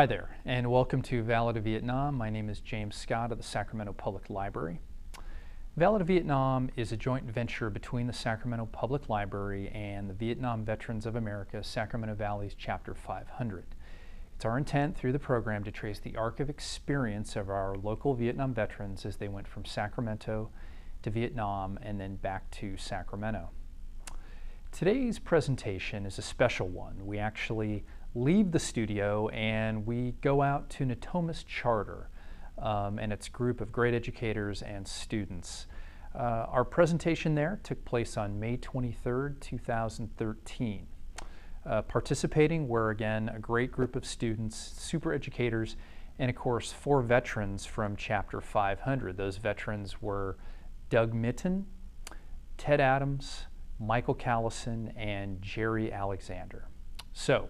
Hi there, and welcome to Valid of Vietnam. My name is James Scott of the Sacramento Public Library. Valid of Vietnam is a joint venture between the Sacramento Public Library and the Vietnam Veterans of America, Sacramento Valley's Chapter 500. It's our intent through the program to trace the arc of experience of our local Vietnam veterans as they went from Sacramento to Vietnam and then back to Sacramento. Today's presentation is a special one. We actually leave the studio and we go out to Natomas Charter and its group of great educators and students. Our presentation there took place on May 23rd, 2013. Participating were again a great group of students, super educators, and of course 4 veterans from Chapter 500. Those veterans were Doug Mitten, Ted Adams, Michael Callison, and Jerry Alexander. So,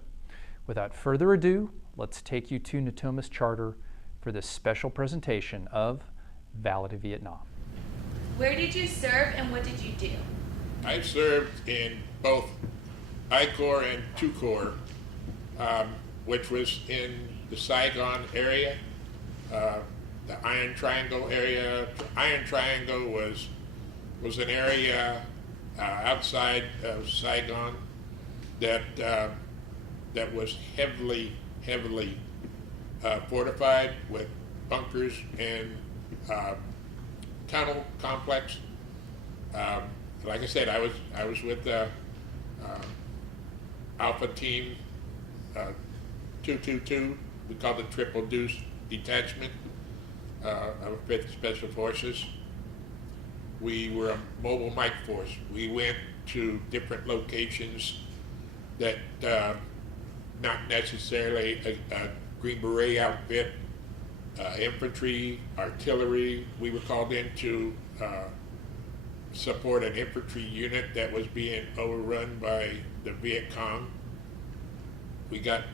without further ado, let's take you to Natomas Charter for this special presentation of Valid of Vietnam. Where did you serve and what did you do? I served in both I Corps and 2 Corps, which was in the Saigon area, the Iron Triangle area. The Iron Triangle was an area outside of Saigon that was heavily fortified with bunkers and tunnel complex. Like I said, I was with Alpha Team 222. We called it Triple Deuce Detachment of 5th Special Forces. We were a mobile mic force. We went to different locations that not necessarily a Green Beret outfit, infantry, artillery. We were called in to support an infantry unit that was being overrun by the Viet Cong. We got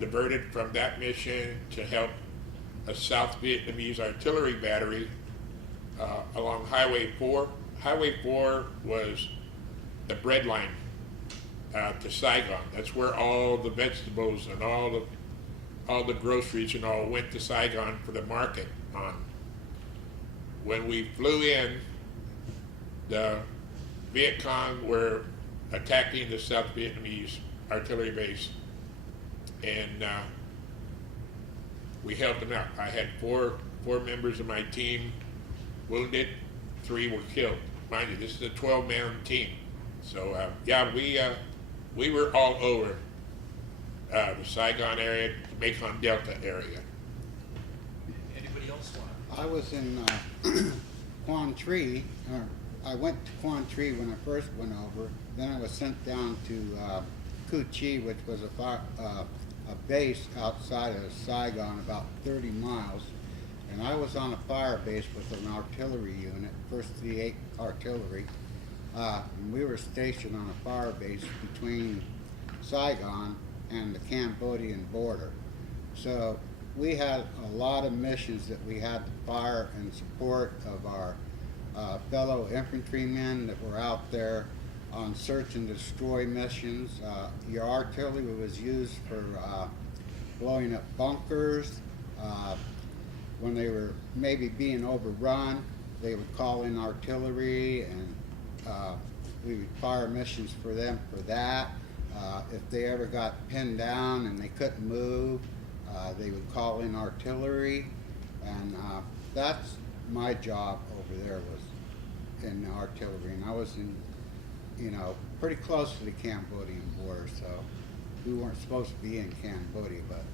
diverted from that mission to help a South Vietnamese artillery battery along Highway 4. Highway 4 was the bread line to Saigon. That's where all the vegetables and all the groceries and all went to Saigon for the market on. When we flew in, the Viet Cong were attacking the South Vietnamese artillery base, and we held them out. I had four members of my team wounded, 3 were killed. Mind you, this is a 12-man team. So yeah, we were all over the Saigon area, the Mekong Delta area. Anybody else want? I was in Quang Tri, or I went to Quang Tri when I first went over. Then I was sent down to Cu Chi, which was a base outside of Saigon, about 30 miles. And I was on a fire base with an artillery unit, 1st 38 Artillery. And we were stationed on a fire base between Saigon and the Cambodian border. So we had a lot of missions that we had to fire in support of our fellow infantrymen that were out there on search and destroy missions. Your artillery was used for blowing up bunkers. When they were maybe being overrun, they would call in artillery, and we would fire missions for them for that. If they ever got pinned down and they couldn't move, they would call in artillery, and that's my job over there, was in the artillery. And I was in, pretty close to the Cambodian border, so we weren't supposed to be in Cambodia, but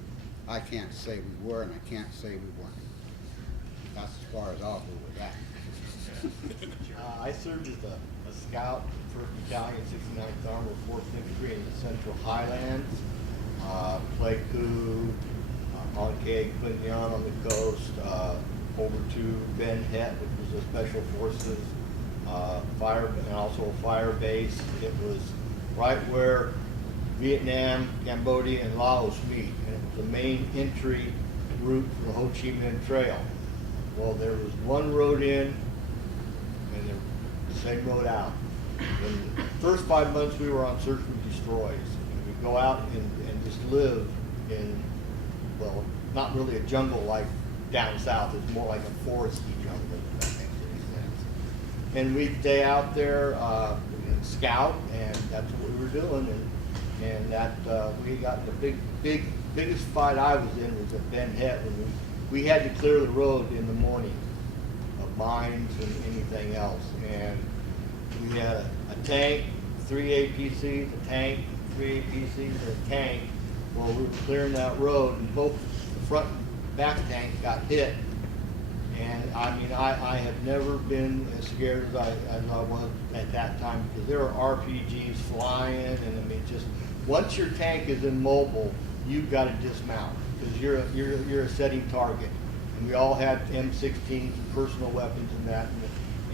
I can't say we were, and I can't say we weren't. That's as far as I'll go with that. I served as a scout, 1st Battalion, 69th Armored 4th Infantry in the Central Highlands, Pleiku, Onke, Quindian on the coast, over to Ben Het, which was a Special Forces fire, and also a fire base. It was right where Vietnam, Cambodia, and Laos meet, and it was the main entry route for the Ho Chi Minh Trail. Well, there was one road in and the same road out. In the first 5 months we were on search and destroys. And we'd go out and just live in well, not really a jungle like down south. It's more like a foresty jungle, if that makes any sense. And we'd stay out there and scout, and that's what we were doing. And that we got the biggest fight I was in was at Ben Het when we had to clear the road in the morning of mines and anything else. And we had a tank, 3 APCs, a tank, 3 APCs, and a tank. Well, we were clearing that road, and both the front and back tanks got hit. And I mean, I have never been as scared as I was at that time, because there are RPGs flying, and I mean, just once your tank is immobile, you've got to dismount, because you're a setting target. And we all had M16s and personal weapons and that,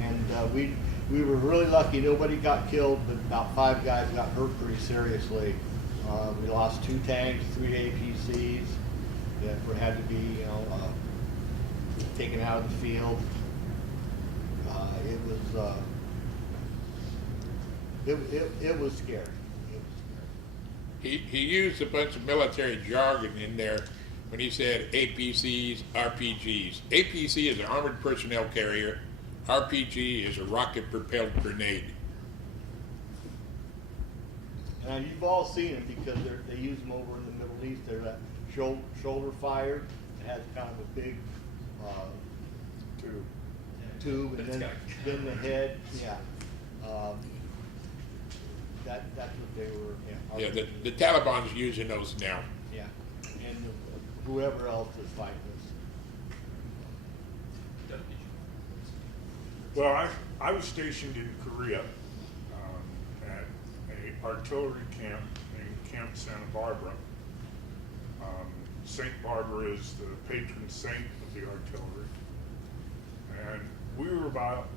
and we were really lucky. Nobody got killed, but about 5 guys got hurt pretty seriously. We lost 2 tanks, 3 APCs that had to be, taken out of the field. It was scary. He used a bunch of military jargon in there when he said APCs, RPGs. APC is an armored personnel carrier. RPG is a rocket-propelled grenade. And you've all seen them, because they use them over in the Middle East. They're that shoulder fired. It has kind of a big tube, and then the head. Yeah. That's what they were. Yeah, the Taliban's using those now. Yeah, and whoever else is fighting us. Well, I was stationed in Korea at an artillery camp in Camp Santa Barbara. St. Barbara is the patron saint of the artillery. And we were about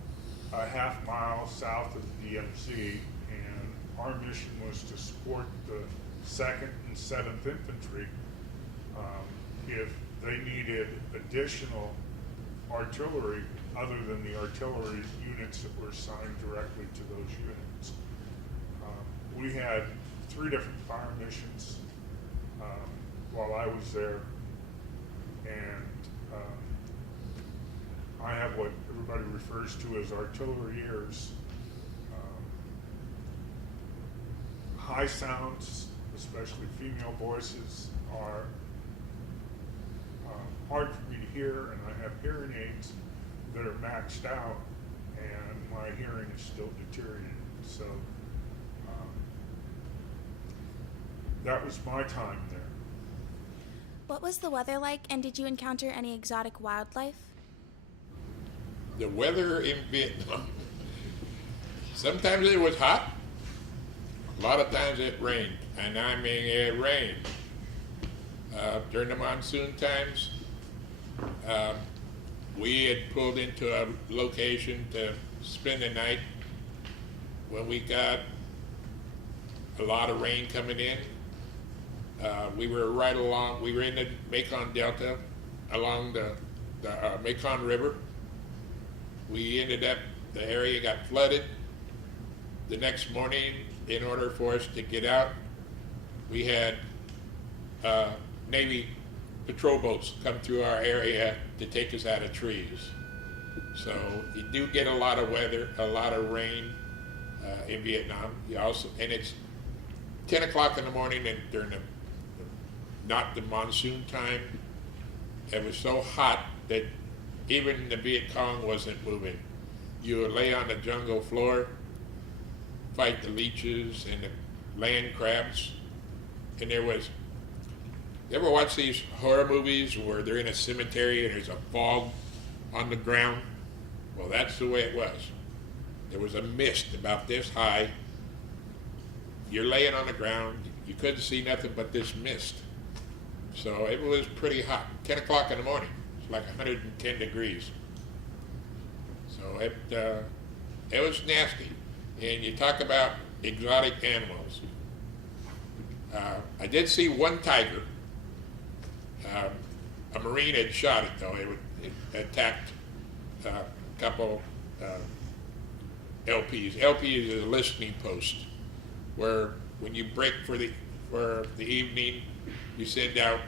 a half mile south of the DMZ, and our mission was to support the 2nd and 7th Infantry if they needed additional artillery other than the artillery units that were assigned directly to those units. We had 3 different fire missions while I was there, and I have what everybody refers to as artillery ears. High sounds, especially female voices, are hard for me to hear, and I have hearing aids that are maxed out, and my hearing is still deteriorating. So that was my time there. What was the weather like, and did you encounter any exotic wildlife? The weather in Vietnam, sometimes it was hot, a lot of times it rained, and I mean it rained. During the monsoon times, we had pulled into a location to spend the night when we got a lot of rain coming in. We were right along, we were in the Mekong Delta along the Mekong River. We ended up, the area got flooded. The next morning, in order for us to get out, we had Navy patrol boats come through our area to take us out of trees. So you do get a lot of weather, a lot of rain in Vietnam. You also, and it's 10 o'clock in the morning, and during not the monsoon time, it was so hot that even the Viet Cong wasn't moving. You would lay on the jungle floor, fight the leeches and the land crabs, and there was, you ever watch these horror movies where they're in a cemetery and there's a fog on the ground? Well, that's the way it was. There was a mist about this high. You're laying on the ground, you couldn't see nothing but this mist. So it was pretty hot. 10 o'clock in the morning, it's like 110 degrees. So it was nasty. And you talk about exotic animals. I did see one tiger. A Marine had shot it though. It attacked a couple LPs. LP is a listening post where when you break for the evening, you send out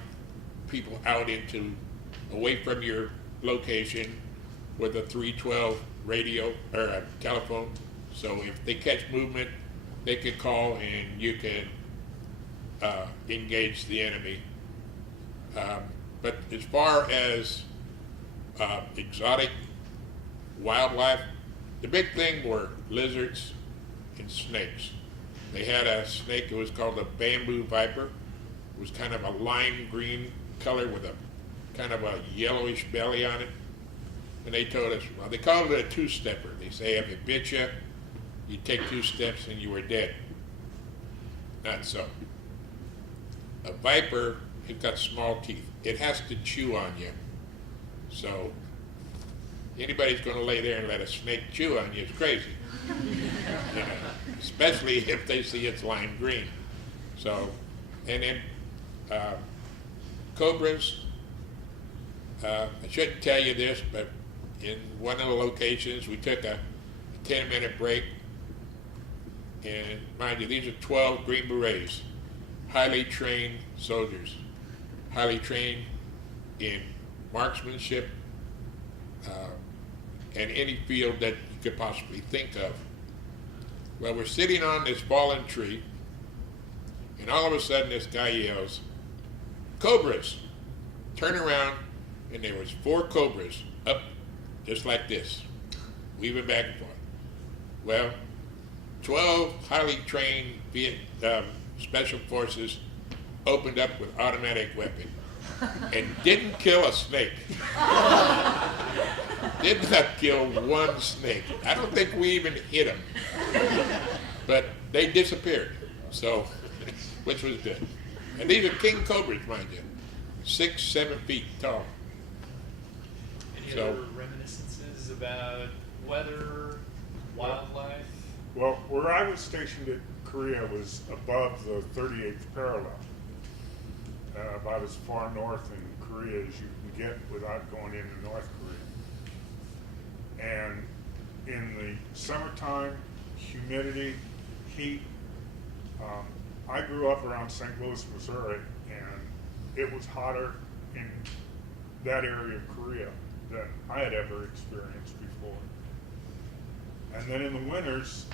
people out away from your location with a 312 radio or a telephone. So if they catch movement, they can call and you can engage the enemy. But as far as exotic wildlife, the big thing were lizards and snakes. They had a snake, it was called a bamboo viper. It was kind of a lime green color with a kind of a yellowish belly on it. And they told us, well, they called it a two-stepper. They say if it bit you, you take 2 steps and you were dead. Not so. A viper, it's got small teeth. It has to chew on you. So anybody's going to lay there and let a snake chew on you is crazy. You know, especially if they see it's lime green. So, and then cobras, I shouldn't tell you this, but in one of the locations we took a 10-minute break, and mind you, these are 12 Green Berets, highly trained soldiers, highly trained in marksmanship and any field that you could possibly think of. Well, we're sitting on this fallen tree, and all of a sudden this guy yells, "Cobras!" Turn around, and there was 4 cobras up just like this, weaving back and forth. Well, 12 highly trained special forces opened up with automatic weapon and didn't kill a snake. Did not kill one snake. I don't think we even hit them. But they disappeared, so, which was good. And these are king cobras, mind you, 6-7 feet tall. Any other reminiscences about weather, wildlife? Well, where I was stationed at Korea was above the 38th parallel, about as far north in Korea as you can get without going into North Korea. And in the summertime, humidity, heat, I grew up around St. Louis, Missouri, and it was hotter in that area of Korea than I had ever experienced before. And then in the winters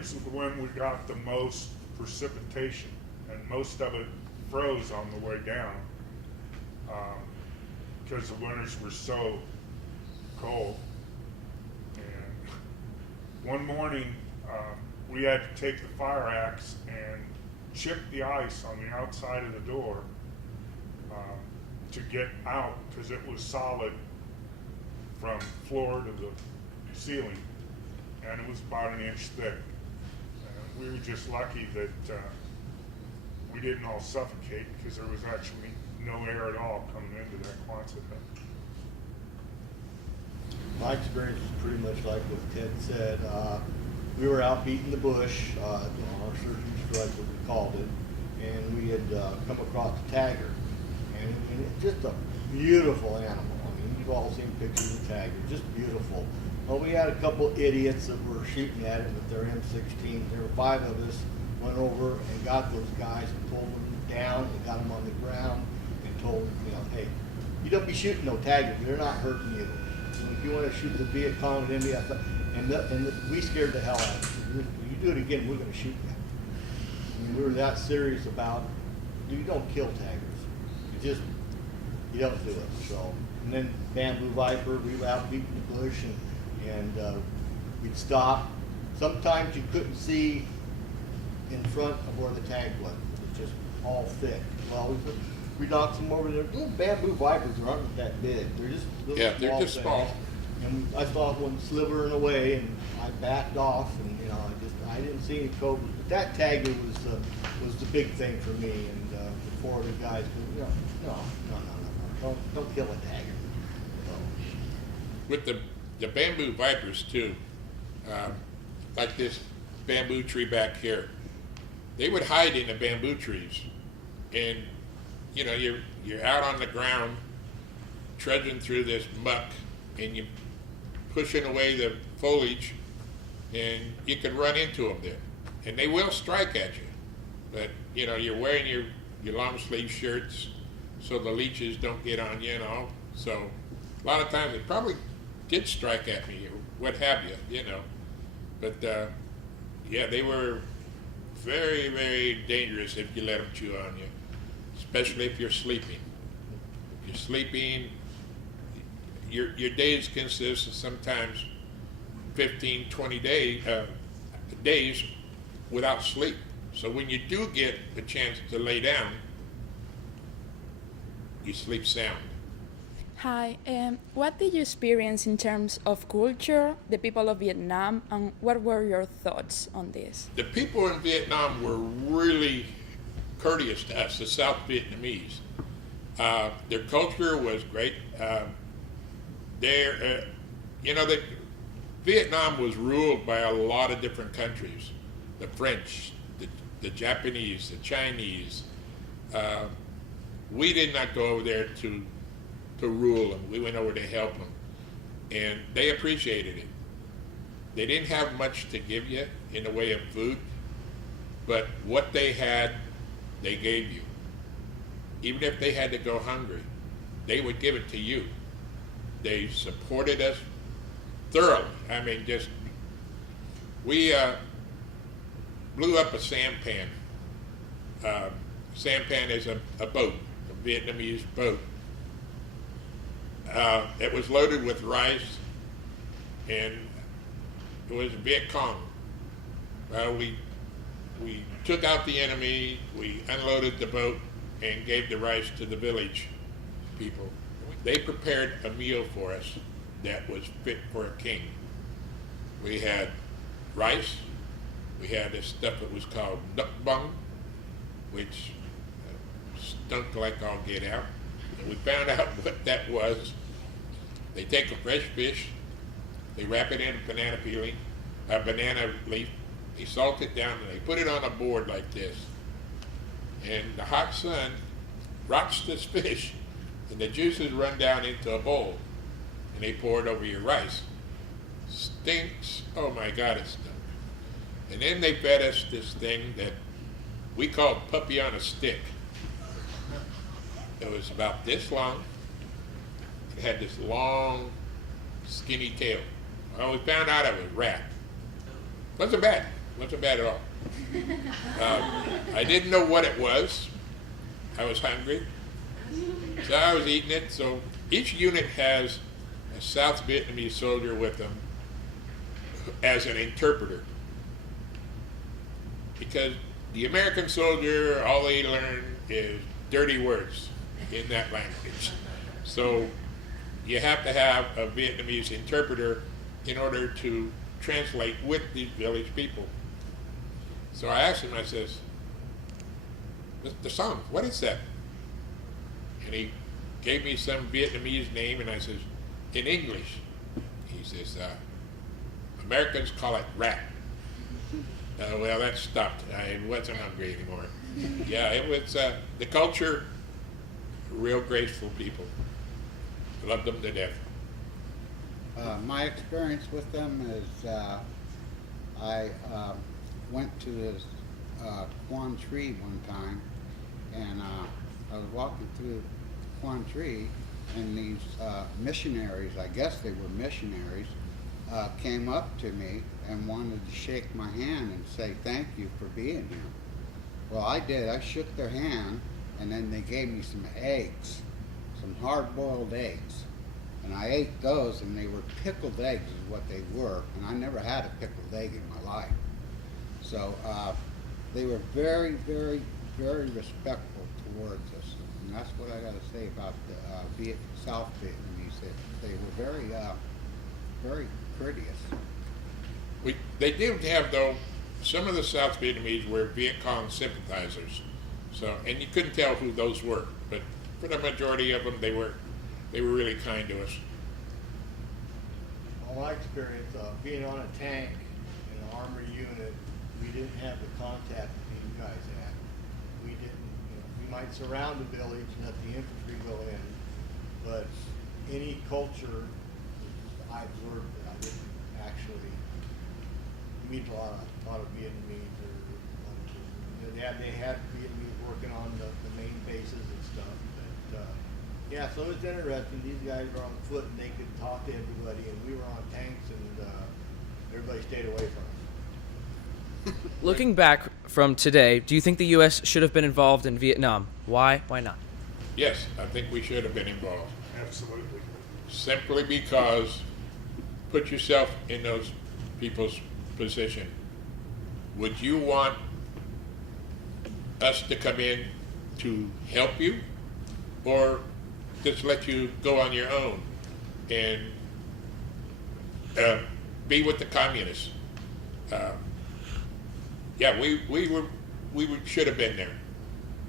is when we got the most precipitation, and most of it froze on the way down because the winters were so cold. And one morning we had to take the fire axe and chip the ice on the outside of the door to get out because it was solid from floor to the ceiling, and it was about 1 inch thick. We were just lucky that we didn't all suffocate because there was actually no air at all coming into that Quonset hut. My experience is pretty much like what Ted said. We were out beating the bush, our search and strike, what we called it, and we had come across a tagger, and it's just a beautiful animal. I mean, you've all seen pictures of tagger, just beautiful. Well, we had a couple idiots that were shooting at it with their M16s. There were 5 of us, went over and got those guys and pulled them down and got them on the ground and told them, hey, you don't be shooting no taggers. They're not hurting you. And if you want to shoot the Viet Cong in India, we scared the hell out of them. You do it again, we're going to shoot you. I mean, we were that serious about, you don't kill taggers. You don't do it. So, and then bamboo viper, we were out beating the bush and we'd stop. Sometimes you couldn't see in front of where the tag was. It was just all thick. Well, we knocked some over there. Little bamboo vipers aren't that big. They're just little Yeah, they're just things. small. And I saw one slivering away, and I backed off, and I didn't see any cobras. But that tagger was the big thing for me. And before the guys, no, don't kill a tagger. So. With the bamboo vipers too, like this bamboo tree back here, they would hide in the bamboo trees, and you're out on the ground trudging through this muck, and you pushing away the foliage, and you can run into them there, and they will strike at you. But you're wearing your long sleeve shirts, so the leeches don't get on you, you know. So a lot of times it probably did strike at me or what have you, you know. But yeah, they were very, very dangerous if you let them chew on you, especially if you're sleeping. If you're sleeping, your days consist of sometimes 15, 20 days without sleep. So when you do get a chance to lay down, you sleep sound. Hi, what did you experience in terms of culture, the people of Vietnam, and what were your thoughts on this? The people in Vietnam were really courteous to us, the South Vietnamese. Their culture was great. Vietnam was ruled by a lot of different countries. The French, the Japanese, the Chinese. We did not go over there to rule them. We went over to help them. And they appreciated it. They didn't have much to give you in the way of food, but what they had, they gave you. Even if they had to go hungry, they would give it to you. They supported us thoroughly. I mean, we blew up a sampan. Sampan is a boat, a Vietnamese boat. It was loaded with rice, and it was Viet Cong. Well, we took out the enemy, we unloaded the boat, and gave the rice to the village people. They prepared a meal for us that was fit for a king. We had rice, we had this stuff that was called duck bung, which stunk like all get out. And we found out what that was. They take a fresh fish, they wrap it in a banana leaf, they salt it down, and they put it on a board like this. And the hot sun rots this fish, and the juices run down into a bowl, and they pour it over your rice. Stinks, oh my God, it stunk. And then they fed us this thing that we called puppy on a stick. It was about this long. It had this long, skinny tail. Well, we found out it was rat. Wasn't bad at all. I didn't know what it was. I was hungry. So I was eating it. So each unit has a South Vietnamese soldier with them as an interpreter. Because the American soldier, all they learn is dirty words in that language. So you have to have a Vietnamese interpreter in order to translate with these village people. So I asked him, I says, the song, what is that? And he gave me some Vietnamese name, and I says, in English. He says, Americans call it rat. Well, that stopped. I wasn't hungry anymore. Yeah, it was the culture, real graceful people. Loved them to death. My experience with them is I went to this Quan Tri one time, and I was walking through Quan Tri, and these missionaries, I guess they were missionaries, came up to me and wanted to shake my hand and say thank you for being here. Well, I did. I shook their hand, and then they gave me some eggs, some hard-boiled eggs. And I ate those, and they were pickled eggs is what they were, and I never had a pickled egg in my life. So they were very, very, very respectful towards us. And that's what I got to say about the South Vietnamese. They were very, very courteous. They did have, though, some of the South Vietnamese were Viet Cong sympathizers. So, and you couldn't tell who those were, but for the majority of them, they were really kind to us. Well, my experience being on a tank in an armored unit, we didn't have the contact that you guys had. We didn't, we might surround the village and let the infantry go in, but any culture, I observed that I didn't actually meet a lot of Vietnamese. They had Vietnamese working on the main bases and stuff, but yeah, so it's interesting. These guys were on foot and they could talk to everybody, and we were on tanks, and everybody stayed away from us. Looking back from today, do you think the U.S. should have been involved in Vietnam? Why? Why not? Yes, I think we should have been involved. Absolutely. Simply because, put yourself in those people's position. Would you want us to come in to help you, or just let you go on your own and be with the communists? Yeah, we should have been there,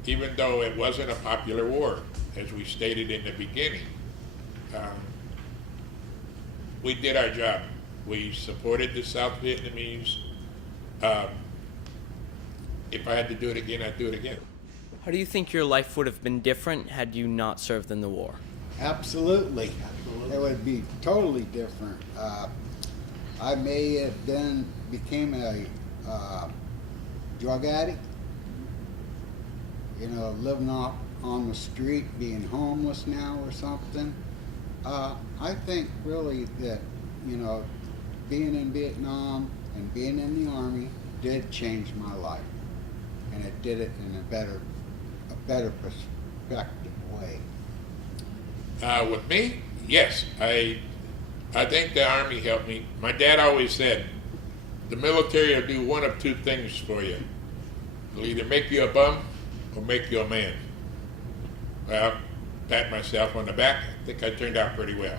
even though it wasn't a popular war, as we stated in the beginning. We did our job. We supported the South Vietnamese. If I had to do it again, I'd do it again. How do you think your life would have been different had you not served in the war? Absolutely. It would be totally different. I may have became a drug addict, living off on the street, being homeless now or something. I think really that, being in Vietnam and being in the Army did change my life. And it did it in a better perspective way. With me, yes. I think the Army helped me. My dad always said, the military will do one of two things for you. It'll either make you a bum or make you a man. Well, pat myself on the back. I think I turned out pretty well.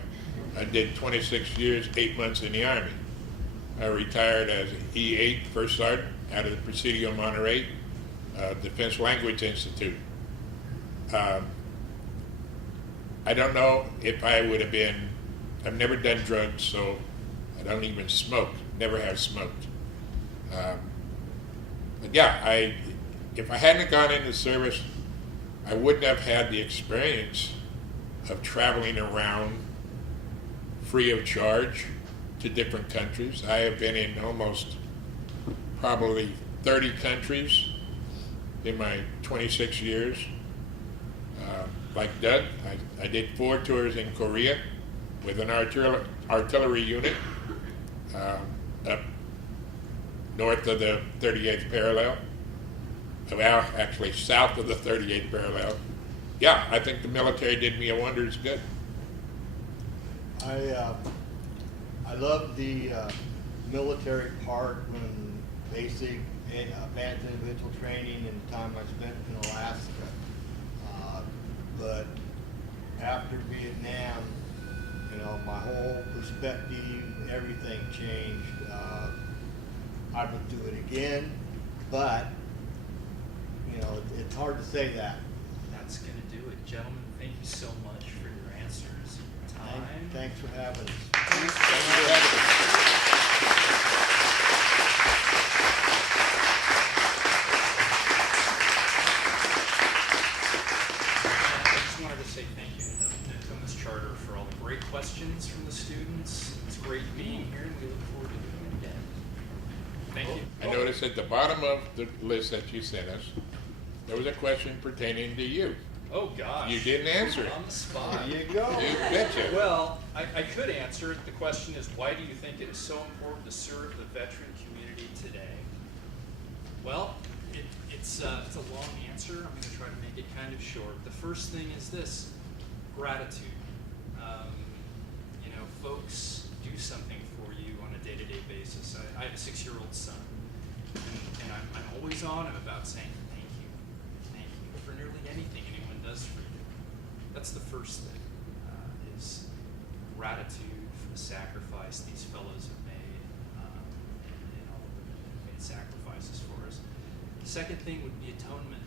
I did 26 years, 8 months in the Army. I retired as an E8 First Sergeant out of the Presidio Monterey Defense Language Institute. I don't know if I would have been, I've never done drugs, so I don't even smoke, never have smoked. But yeah, if I hadn't gone into service, I wouldn't have had the experience of traveling around free of charge to different countries. I have been in almost probably 30 countries in my 26 years. Like Doug, I did 4 tours in Korea with an artillery unit up north of the 38th parallel. Well, actually south of the 38th parallel. Yeah, I think the military did me a wonders good. I love the military part when basic advanced individual training and the time I spent in Alaska. But after Vietnam, my whole perspective, everything changed. I would do it again, but it's hard to say that. That's going to do it. Gentlemen, thank you so much for your answers, your time. Thanks for having us. Thank you for having us. I just wanted to say thank you to Natomas Charter for all the great questions from the students. It's great being here, and we look forward to doing it again. Thank you. I noticed at the bottom of the list that you sent us, there was a question pertaining to you. Oh, gosh. You didn't answer it. On the spot. There you go. You betcha. Well, I could answer it. The question is, why do you think it is so important to serve the veteran community today? Well, it's a long answer. I'm going to try to make it kind of short. The first thing is this: gratitude. Folks do something for you on a day-to-day basis. I have a 6-year-old son, and I'm always on him about saying thank you for nearly anything anyone does for you. That's the first thing, is gratitude for the sacrifice these fellows have made, and all of them have made sacrifices for us. The second thing would be atonement,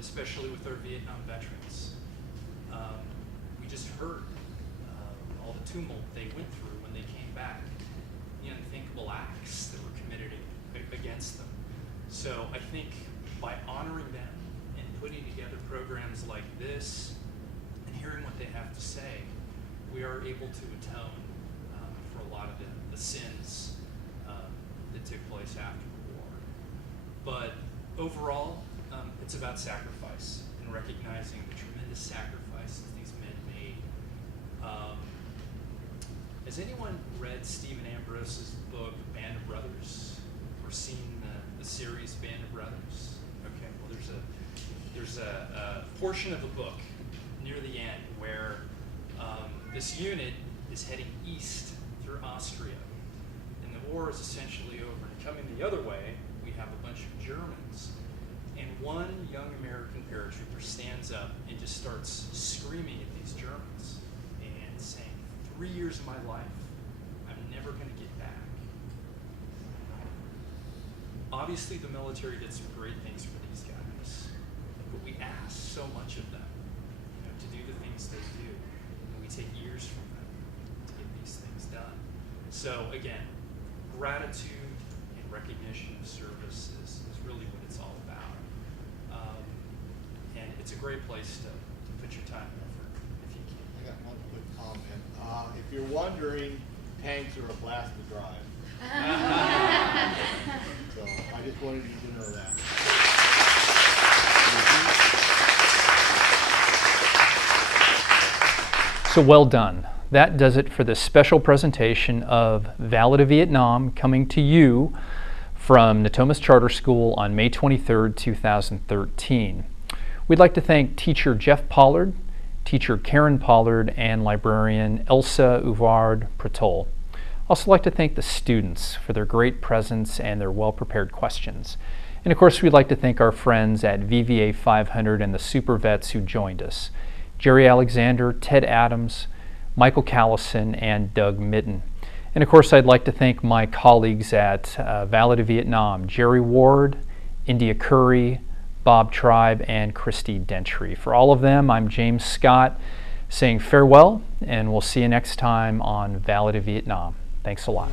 especially with our Vietnam veterans. We just heard all the tumult they went through when they came back, the unthinkable acts that were committed against them. So I think by honoring them and putting together programs like this and hearing what they have to say, we are able to atone for a lot of the sins that took place after the war. But overall, it's about sacrifice and recognizing the tremendous the sacrifices these men made. Has anyone read Stephen Ambrose's book, Band of Brothers, or seen the series Band of Brothers? Okay, well there's a portion of the book near the end where this unit is heading east through Austria, and the war is essentially over. And coming the other way, we have a bunch of Germans, and one young American paratrooper stands up and just starts screaming at these Germans and saying, 3 years of my life, I'm never going to get back. Obviously, the military did some great things for these guys, but we ask so much of them, to do the things they do, and we take years from them to get these things done. So again, gratitude and recognition of service is really what it's all about. And it's a great place to put your time and effort if you can. I got one quick comment. If you're wondering, tanks are a blast to drive. So I just wanted you to know that. So well done. That does it for this special presentation of Valid of Vietnam, coming to you from Natomas Charter School on May 23rd, 2013. We'd like to thank teacher Jeff Pollard, teacher Karen Pollard, and librarian Elsa Uvard-Pratol. Also like to thank the students for their great presence and their well-prepared questions. And of course, we'd like to thank our friends at VVA 500 and the super vets who joined us: Jerry Alexander, Ted Adams, Michael Callison, and Doug Mitten. And of course, I'd like to thank my colleagues at Valid of Vietnam: Jerry Ward, India Curry, Bob Tribe, and Christy Dentry. For all of them, I'm James Scott saying farewell, and we'll see you next time on Valid of Vietnam. Thanks a lot.